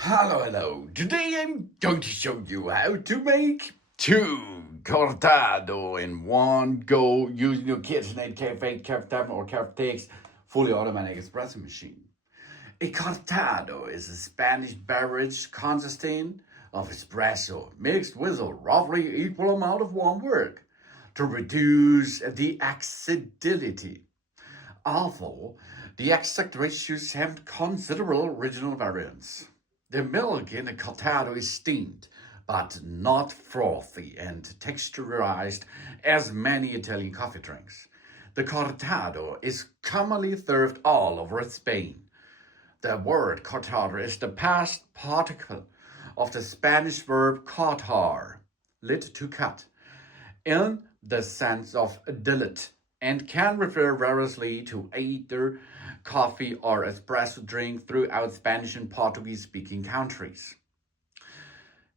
Hello. Today I'm going to show you how to make two Cortado in one go using your KitchenAid KF8, KF7 or KF6 fully automatic espresso machine. A Cortado is a Spanish beverage consisting of espresso mixed with a roughly equal amount of warm work to reduce the acidity. Although the exact ratios have considerable regional variance. The milk in a cortado is steamed, but not frothy and texturized as many Italian coffee drinks. The cortado is commonly served all over Spain. The word cortado is the past participle of the Spanish verb cortar, lit to cut, in the sense of dilate, and can refer variously to either coffee or espresso drink throughout Spanish and Portuguese speaking countries.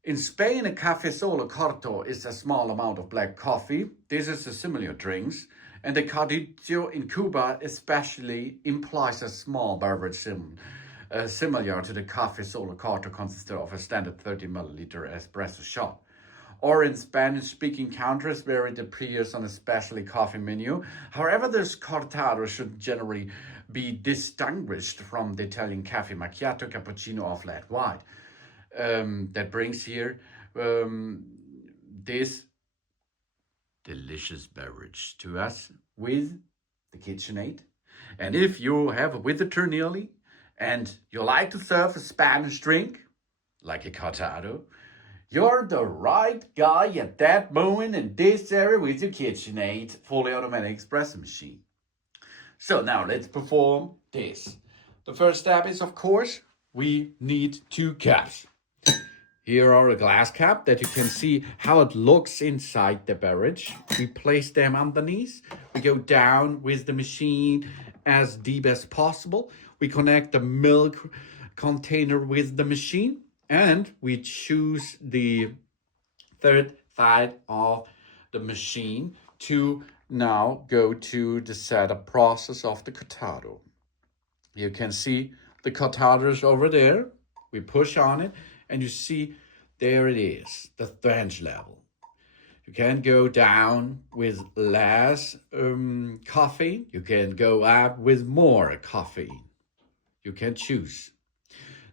In Spain, a café solo corto is a small amount of black coffee. This is a similar drinks. And the cardillo in Cuba especially implies a small beverage similar to the café solo corto consisted of a standard 30 milliliter espresso shot. Or in Spanish-speaking countries where it appears on a specialty coffee menu. However, this cortado should generally be distinguished from the Italian cafe macchiato, cappuccino, or flat white. That brings here this delicious beverage to us with the KitchenAid. And if you have a visitor nearly and you like to serve a Spanish drink, like a cortado, you're the right guy at that moment in this area with your KitchenAid fully automatic espresso machine. So now let's perform this. The first step is, of course, we need two cups. Here are a glass cup that you can see how it looks inside the beverage. We place them underneath. We go down with the machine as deep as possible. We connect the milk container with the machine. And we choose the third side of the machine to now go to the setup process of the cortado. You can see the cortado is over there. We push on it and you see there it is, the strength level. You can go down with less coffee. You can go up with more coffee. You can choose.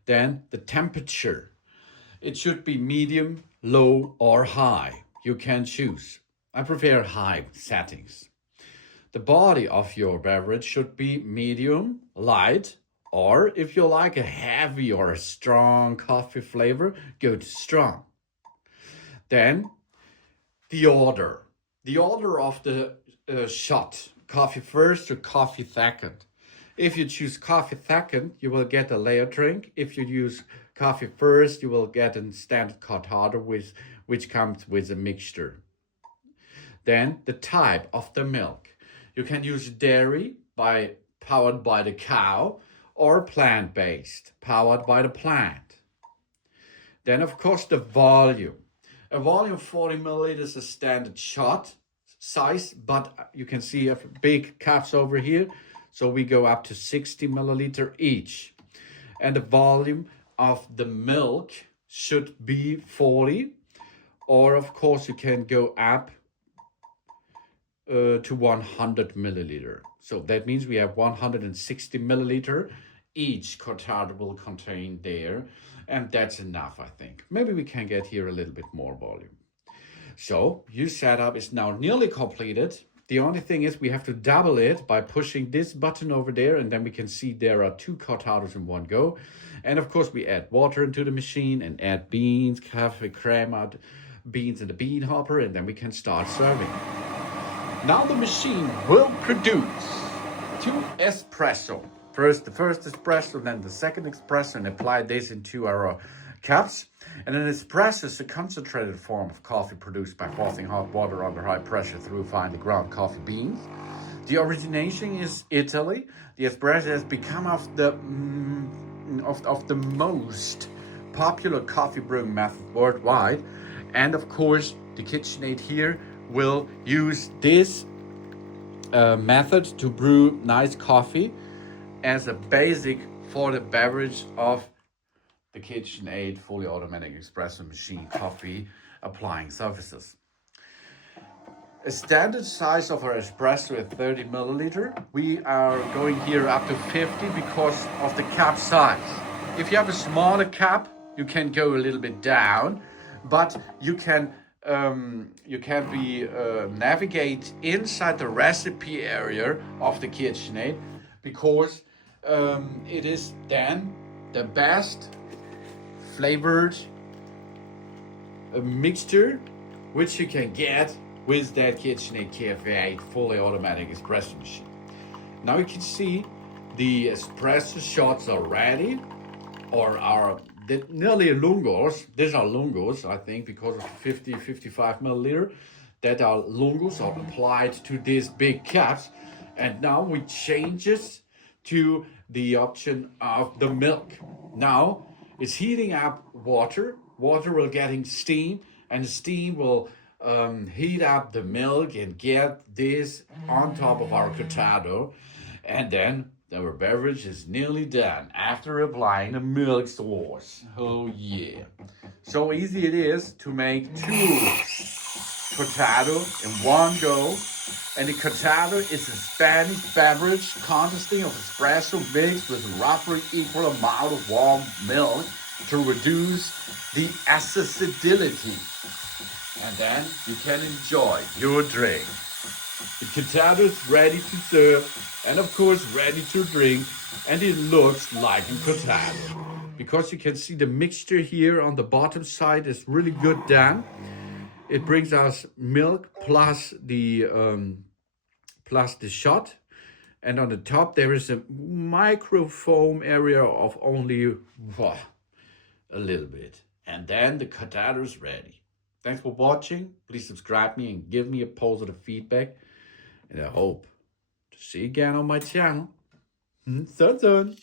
Then the temperature. It should be medium, low, or high. You can choose. I prefer high settings. The body of your beverage should be medium, light, or if you like a heavy or a strong coffee flavor, go to strong. Then the order. The order of the shot. Coffee first or coffee second. If you choose coffee second, you will get a layer drink. If you use coffee first, you will get a standard cortado which comes with a mixture. Then the type of the milk. You can use dairy powered by the cow or plant-based, powered by the plant. Then of course the volume. A volume of 40 milliliters is a standard shot size, but you can see big cups over here. So we go up to 60 milliliter each. And the volume of the milk should be 40. Or of course you can go up to 100 milliliter. So that means we have 160 milliliter. Each cortado will contain there. And that's enough, I think. Maybe we can get here a little bit more volume. So your setup is now nearly completed. The only thing is we have to double it by pushing this button over there, and then we can see there are two cortados in one go. And of course we add water into the machine and add beans, coffee, crema, beans in the bean hopper, and then we can start serving. Now the machine will produce two espresso. First the first espresso, then the second espresso, and apply this into our cups. And an espresso is a concentrated form of coffee produced by frothing hot water under high pressure through finely ground coffee beans. The origination is Italy. The espresso has become of the most popular coffee brewing method worldwide. And of course, the KitchenAid here will use this method to brew nice coffee as a basic for the beverage of the KitchenAid fully automatic espresso machine coffee applying surfaces. A standard size of our espresso is 30 milliliter. We are going here up to 50 because of the cup size. If you have a smaller cup, you can go a little bit down, but you can navigate inside the recipe area of the KitchenAid because it is then the best flavored mixture which you can get with that KitchenAid KF8 fully automatic espresso machine. Now you can see the espresso shots are ready, or are nearly lungos. These are lungos, I think, because of 55 milliliter that are lungos are applied to these big cups. And now we changes to the option of the milk. Now it's heating up water. Water will getting steam, and the steam will heat up the milk and get this on top of our Cortado, and then our beverage is nearly done after applying the milk sauce. Oh yeah. So easy it is to make 2 Cortado in one go. And the Cortado is a Spanish beverage consisting of espresso mixed with roughly equal amount of warm milk to reduce the acidity. And then you can enjoy your drink. The Cortado is ready to serve and of course ready to drink, and it looks like a Cortado. Because you can see the mixture here on the bottom side is really good done. It brings us milk plus the shot, and on the top there is a micro foam area of only a little bit. And then the Cortado is ready. Thanks for watching. Please subscribe me and give me a positive feedback. And I hope to see you again on my channel. Soon.